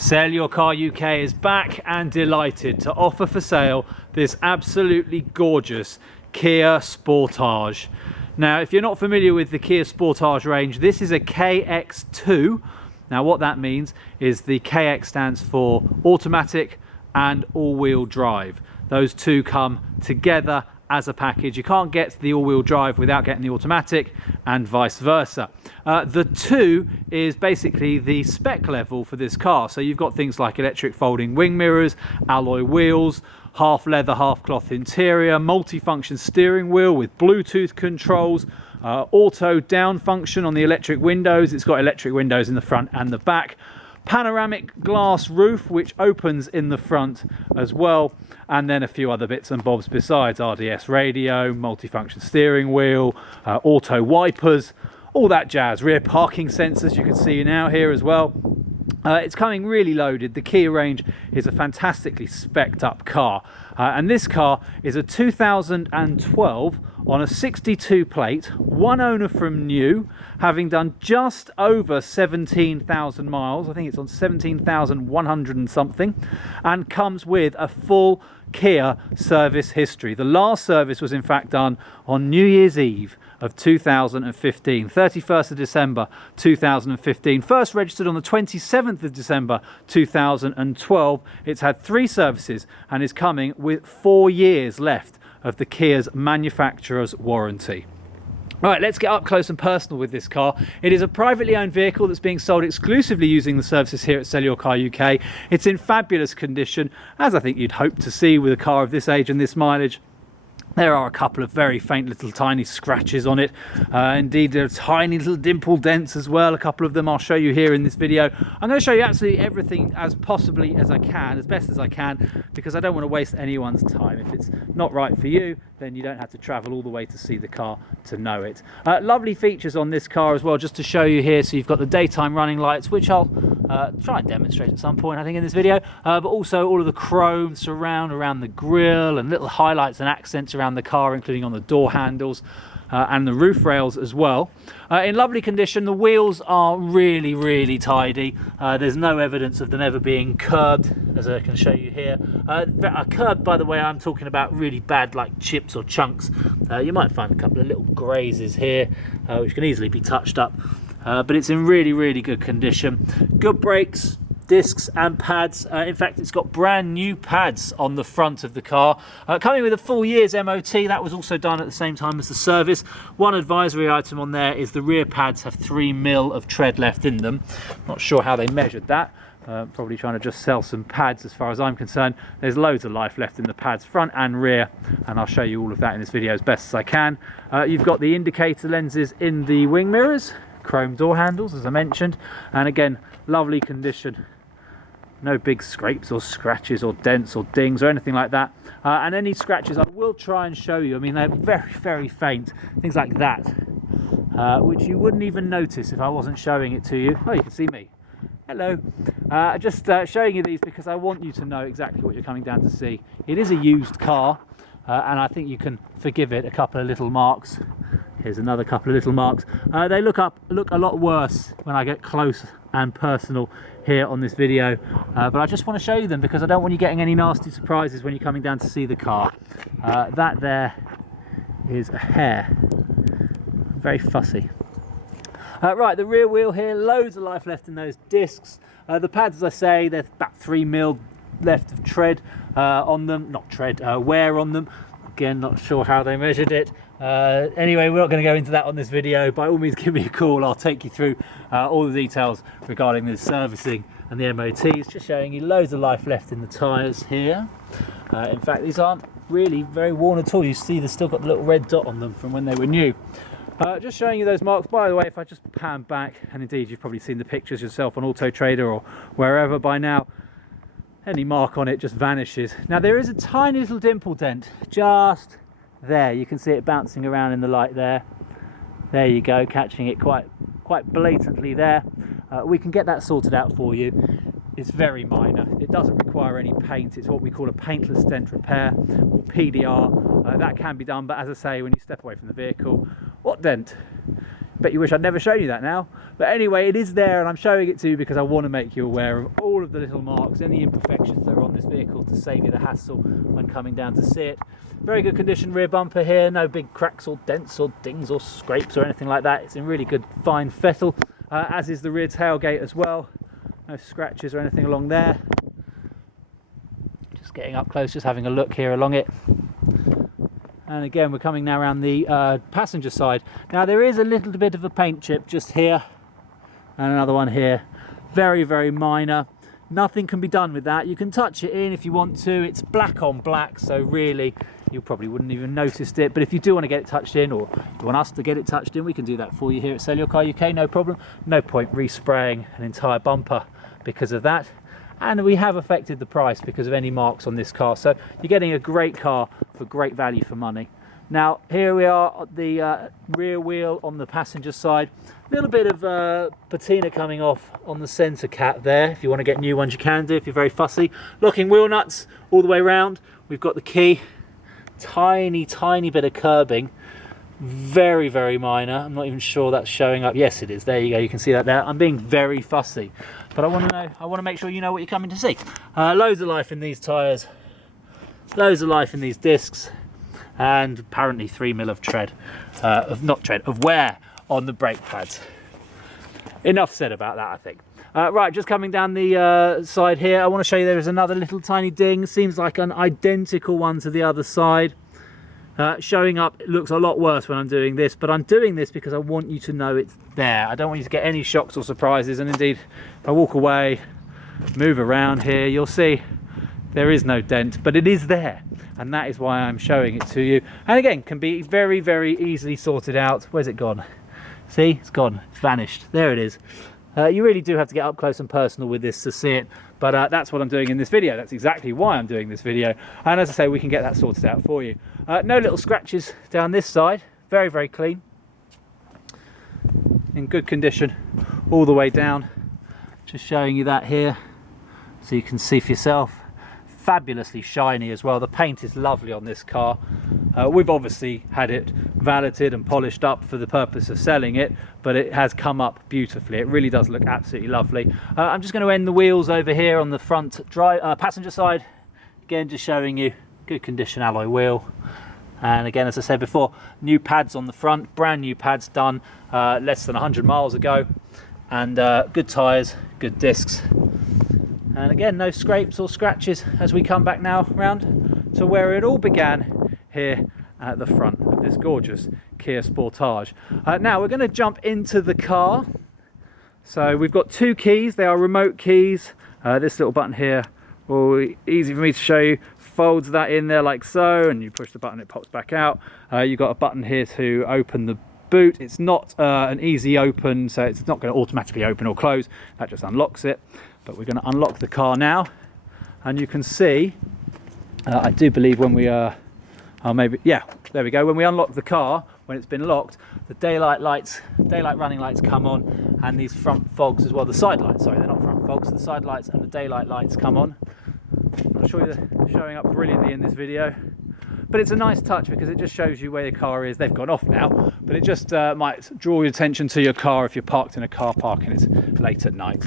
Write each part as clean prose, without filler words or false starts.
Sell Your Car UK is back and delighted to offer for sale this absolutely gorgeous Kia Sportage. Now, if you're not familiar with the Kia Sportage range, this is a KX-2. Now, what that means is the KX stands for automatic and all-wheel drive. Those two come together as a package. You can't get the all-wheel drive without getting the automatic, and vice versa. The 2 is basically the spec level for this car. So you've got things like electric folding wing mirrors, alloy wheels, half leather, half cloth interior, multi-function steering wheel with Bluetooth controls, auto down function on the electric windows. It's got electric windows in the front and the back. Panoramic glass roof which opens in the front as well, and then a few other bits and bobs besides: RDS radio, multifunction steering wheel, auto wipers, all that jazz. Rear parking sensors, you can see now here as well. It's coming really loaded. The Kia range is a fantastically spec'd up car, and this car is a 2012 on a 62 plate, one owner from new, having done just over 17,000 miles. I think it's on 17,100 and something, and comes with a full Kia service history. The last service was in fact done on New Year's Eve of 2015, 31st of December 2015. First registered on the 27th of December 2012. It's had 3 services and is coming with 4 years left of the Kia's manufacturer's warranty. Right, let's get up close and personal with this car. It is a privately owned vehicle that's being sold exclusively using the services here at Sell Your Car UK. It's in fabulous condition, as I think you'd hope to see with a car of this age and this mileage. There are a couple of very faint little tiny scratches on it. Indeed, there are tiny little dimple dents as well. A couple of them I'll show you here in this video. I'm going to show you absolutely everything as possibly as I can, as best as I can, because I don't want to waste anyone's time. If it's not right for you, then you don't have to travel all the way to see the car to know it. Lovely features on this car as well, just to show you here. So you've got the daytime running lights, which I'll try and demonstrate at some point, I think, in this video, but also all of the chrome surround around the grille and little highlights and accents around the car, including on the door handles and the roof rails as well. In lovely condition. The wheels are really tidy. There's no evidence of them ever being curbed, as I can show you here. A curb, by the way, I'm talking about really bad, like chips or chunks. You might find a couple of little grazes here, which can easily be touched up, but it's in really good condition. Good brakes, discs and pads. In fact, it's got brand new pads on the front of the car, coming with a full year's MOT. That was also done at the same time as the service. One advisory item on there is the rear pads have 3 mil of tread left in them. Not sure how they measured that. Probably trying to just sell some pads as far as I'm concerned. There's loads of life left in the pads, front and rear, and I'll show you all of that in this video as best as I can. You've got the indicator lenses in the wing mirrors, chrome door handles as I mentioned, and again, lovely condition. No big scrapes or scratches or dents or dings or anything like that. And any scratches I will try and show you. I mean, they're very faint. Things like that, which you wouldn't even notice if I wasn't showing it to you. Oh, you can see me. Hello. Just showing you these because I want you to know exactly what you're coming down to see. It is a used car, and I think you can forgive it a couple of little marks. Here's another couple of little marks. They look a lot worse when I get close and personal here on this video, but I just want to show you them because I don't want you getting any nasty surprises when you're coming down to see the car. That there is a hair. Very fussy. Right, the rear wheel here, loads of life left in those discs. The pads, as I say, they're about 3 mil left of tread on them. Not tread, wear on them. Again, not sure how they measured it. Anyway, we're not going to go into that on this video. By all means, give me a call. I'll take you through all the details regarding the servicing and the MOTs. Just showing you loads of life left in the tyres here. In fact, these aren't really very worn at all. You see they've still got the little red dot on them from when they were new. Just showing you those marks. By the way, if I just pan back, and indeed you've probably seen the pictures yourself on Auto Trader or wherever by now, any mark on it just vanishes. Now there is a tiny little dimple dent just there. You can see it bouncing around in the light there. There you go, catching it quite blatantly there. We can get that sorted out for you. It's very minor. It doesn't require any paint. It's what we call a paintless dent repair, or PDR. That can be done, but as I say, when you step away from the vehicle, what dent? Bet you wish I'd never shown you that now. But anyway, it is there, and I'm showing it to you because I want to make you aware of all of the little marks and the imperfections that are on this vehicle to save you the hassle when coming down to see it. Very good condition rear bumper here, no big cracks or dents or dings or scrapes or anything like that. It's in really good fine fettle, as is the rear tailgate as well. No scratches or anything along there. Just getting up close, just having a look here along it. And again, we're coming now around the passenger side. Now there is a little bit of a paint chip just here and another one here. Very, very minor. Nothing can be done with that. You can touch it in if you want to. It's black on black, so really you probably wouldn't even noticed it. But if you do want to get it touched in, or you want us to get it touched in, we can do that for you here at SellYourCarUK, no problem. No point respraying an entire bumper because of that. And we have affected the price because of any marks on this car. So you're getting a great car for great value for money. Now here we are at the rear wheel on the passenger side. A little bit of patina coming off on the centre cap there. If you want to get new ones, you can do if you're very fussy. Locking wheel nuts all the way around. We've got the key. Tiny bit of curbing. Very, very minor. I'm not even sure that's showing up. Yes, it is. There you go. You can see that there. I'm being very fussy, but I want to make sure you know what you're coming to see. Loads of life in these tyres. Loads of life in these discs. And apparently 3 mil of tread, of wear on the brake pads. Enough said about that, I think. Right, just coming down the side here, I want to show you there is another little tiny ding. Seems like an identical one to the other side. Showing up, it looks a lot worse when I'm doing this, but I'm doing this because I want you to know it's there. I don't want you to get any shocks or surprises, and indeed, if I walk away, move around here, you'll see there is no dent, but it is there. And that is why I'm showing it to you. And again, can be very, very easily sorted out. Where's it gone? See, it's gone, it's vanished. There it is. You really do have to get up close and personal with this to see it. But that's what I'm doing in this video. That's exactly why I'm doing this video. And as I say, we can get that sorted out for you. No little scratches down this side. Very, very clean. In good condition all the way down. Just showing you that here so you can see for yourself. Fabulously shiny as well. The paint is lovely on this car. We've obviously had it valeted and polished up for the purpose of selling it, but it has come up beautifully. It really does look absolutely lovely. I'm just going to end the wheels over here on the front passenger side. Again, just showing you good condition alloy wheel. And again, as I said before, new pads on the front, brand new pads done less than 100 miles ago, and good tyres, good discs. And again, no scrapes or scratches as we come back now round to where it all began, here at the front of this gorgeous Kia Sportage. Now we're going to jump into the car. So we've got 2 keys. They are remote keys. This little button here, easy for me to show you, folds that in there like so, and you push the button, it pops back out. You've got a button here to open the boot. It's not an easy open, so it's not going to automatically open or close. That just unlocks it. But we're going to unlock the car now, and you can see, I do believe when we there we go. When we unlock the car, when it's been locked, the daylight running lights come on, and these front fogs as well, the side lights, sorry, they're not front fogs, the side lights and the daylight lights come on. I'm not sure they're showing up brilliantly in this video, but it's a nice touch because it just shows you where your car is. They've gone off now, but it just might draw your attention to your car if you're parked in a car park and it's late at night.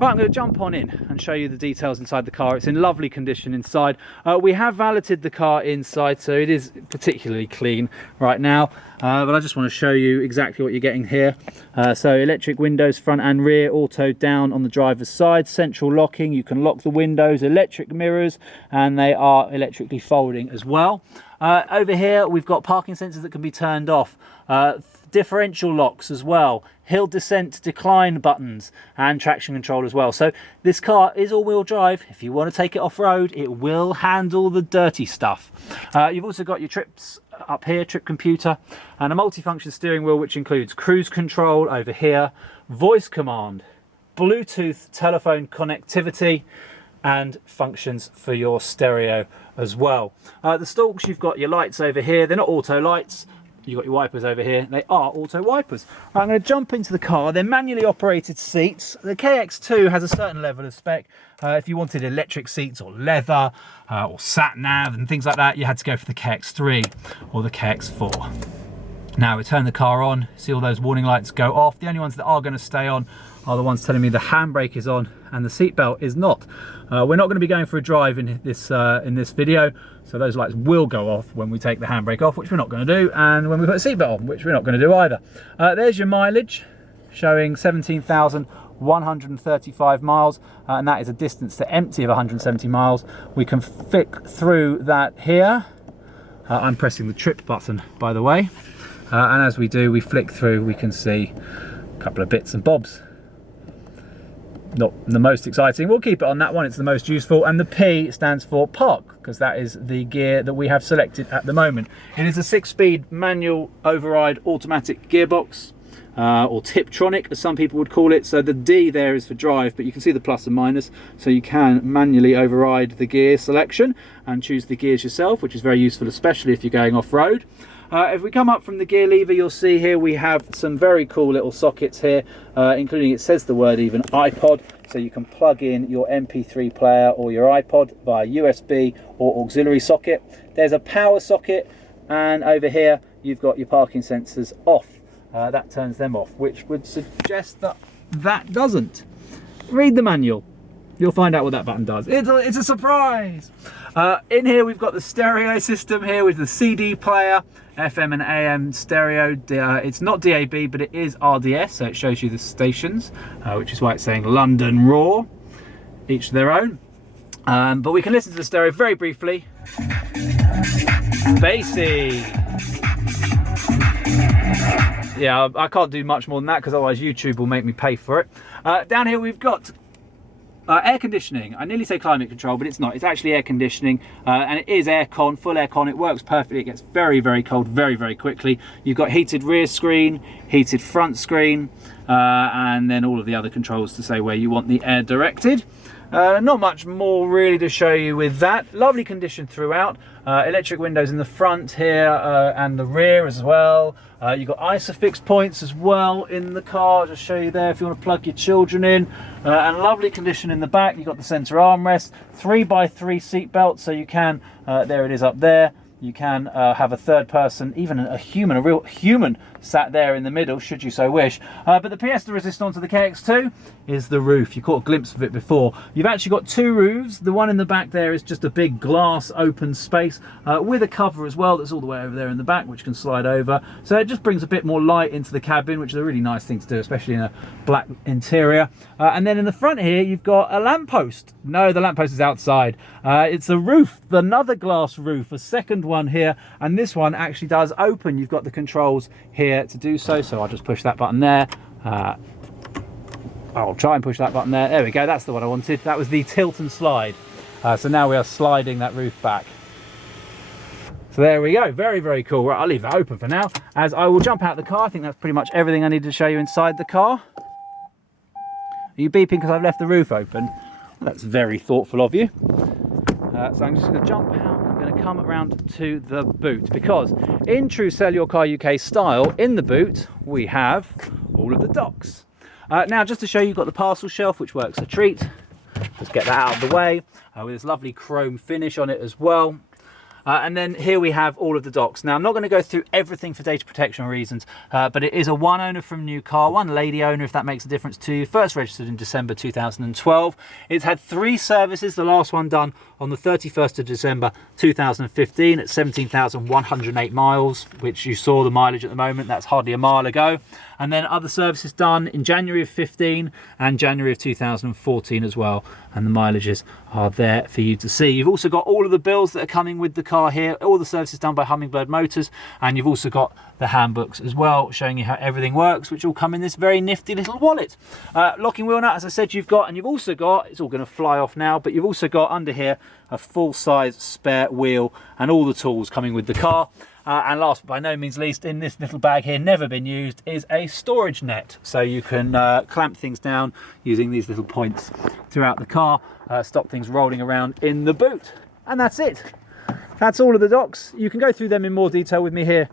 Right, I'm going to jump on in and show you the details inside the car. It's in lovely condition inside. We have valeted the car inside, so it is particularly clean right now. But I just want to show you exactly what you're getting here. So electric windows front and rear, auto down on the driver's side, central locking. You can lock the windows, electric mirrors, and they are electrically folding as well. Over here we've got parking sensors that can be turned off, differential locks as well, hill descent decline buttons, and traction control as well. So this car is all-wheel drive. If you want to take it off-road, it will handle the dirty stuff. You've also got your trips up here, trip computer, and a multifunction steering wheel which includes cruise control over here, voice command, Bluetooth telephone connectivity, and functions for your stereo as well. The stalks, you've got your lights over here. They're not auto lights. You've got your wipers over here. They are auto wipers. Right, I'm going to jump into the car. They're manually operated seats. The KX-2 has a certain level of spec. If you wanted electric seats or leather or sat nav and things like that, you had to go for the KX-3 or the KX-4. Now we turn the car on, see all those warning lights go off. The only ones that are going to stay on are the ones telling me the handbrake is on and the seatbelt is not. We're not going to be going for a drive in this video, so those lights will go off when we take the handbrake off, which we're not going to do, and when we put the seatbelt on, which we're not going to do either. There's your mileage, showing 17,135 miles, and that is a distance to empty of 170 miles. We can flick through that here. I'm pressing the trip button, by the way. And as we do, we flick through, we can see a couple of bits and bobs. Not the most exciting. We'll keep it on that one, it's the most useful. And the P stands for park, because that is the gear that we have selected at the moment. It is a 6-speed manual override automatic gearbox, or Tiptronic as some people would call it. So the D there is for drive, but you can see the plus and minus, so you can manually override the gear selection and choose the gears yourself, which is very useful, especially if you're going off-road. If we come up from the gear lever, you'll see here we have some very cool little sockets here, including, it says the word even, iPod, so you can plug in your MP3 player or your iPod via USB or auxiliary socket. There's a power socket, and over here you've got your parking sensors off. That turns them off, which would suggest that that doesn't. Read the manual. You'll find out what that button does. It's a surprise. In here we've got the stereo system here with the CD player, FM and AM stereo. It's not DAB, but it is RDS, so it shows you the stations, which is why it's saying London Raw, each their own. But we can listen to the stereo very briefly. Bassy. Yeah, I can't do much more than that, because otherwise YouTube will make me pay for it. Down here we've got air conditioning. I nearly say climate control, but it's not. It's actually air conditioning, and it is aircon, full aircon. It works perfectly. It gets very, very cold very, very quickly. You've got heated rear screen, heated front screen, and then all of the other controls to say where you want the air directed. Not much more really to show you with that. Lovely condition throughout. Electric windows in the front here and the rear as well. You've got ISOFIX points as well in the car. Just show you there if you want to plug your children in. And lovely condition in the back. You've got the centre armrest, 3x3 seat belt, so you can, there it is up there. You can have a third person, even a human, a real human, sat there in the middle, should you so wish. But the pièce de résistance of the KX-2 is the roof. You caught a glimpse of it before. You've actually got two roofs. The one in the back there is just a big glass open space with a cover as well that's all the way over there in the back, which can slide over. So it just brings a bit more light into the cabin, which is a really nice thing to do, especially in a black interior. And then in the front here, you've got a lamppost. No, the lamppost is outside. It's a roof, another glass roof, a second one here, and this one actually does open. You've got the controls here to do so, so I'll just push that button there. I'll try and push that button there. There we go, that's the one I wanted. That was the tilt and slide. So now we are sliding that roof back. So there we go, very, very cool. Right, I'll leave that open for now, as I will jump out the car. I think that's pretty much everything I need to show you inside the car. Are you beeping because I've left the roof open? That's very thoughtful of you. So I'm just going to jump out. I'm going to come around to the boot, because in true Sell Your Car UK style, in the boot we have all of the docks. Now, just to show you, you've got the parcel shelf, which works a treat. Just get that out of the way, with this lovely chrome finish on it as well. And then here we have all of the docks. Now, I'm not going to go through everything for data protection reasons, but it is a one owner from new car, one lady owner, if that makes a difference to you. First registered in December 2012. It's had 3 services, the last one done on the 31st of December 2015 at 17,108 miles, which you saw the mileage at the moment. That's hardly a mile ago. And then other services done in January of 15 and January of 2014 as well. And the mileages are there for you to see. You've also got all of the bills that are coming with the car here, all the services done by Hummingbird Motors, and you've also got the handbooks as well, showing you how everything works, which all come in this very nifty little wallet. Locking wheel nut, as I said, you've got, and you've also got, it's all going to fly off now, but you've also got under here a full-size spare wheel and all the tools coming with the car. And last but by no means least, in this little bag here, never been used, is a storage net. So you can clamp things down using these little points throughout the car, stop things rolling around in the boot. And that's it. That's all of the docks. You can go through them in more detail with me here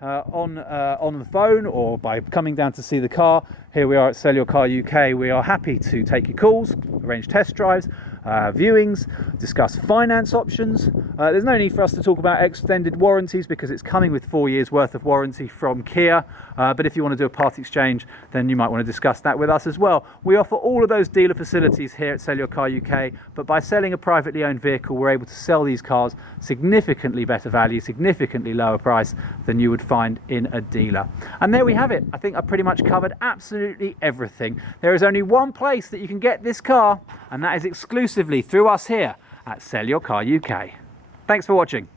on the phone, or by coming down to see the car. Here we are at Sell Your Car UK. We are happy to take your calls, arrange test drives, viewings, discuss finance options. There's no need for us to talk about extended warranties because it's coming with 4 years worth of warranty from Kia. But if you want to do a part exchange, then you might want to discuss that with us as well. We offer all of those dealer facilities here at Sell Your Car UK, but by selling a privately owned vehicle, we're able to sell these cars significantly better value, significantly lower price than you would find in a dealer. And there we have it. I think I pretty much covered absolutely everything. There is only one place that you can get this car, and that is exclusively through us here at Sell Your Car UK. Thanks for watching.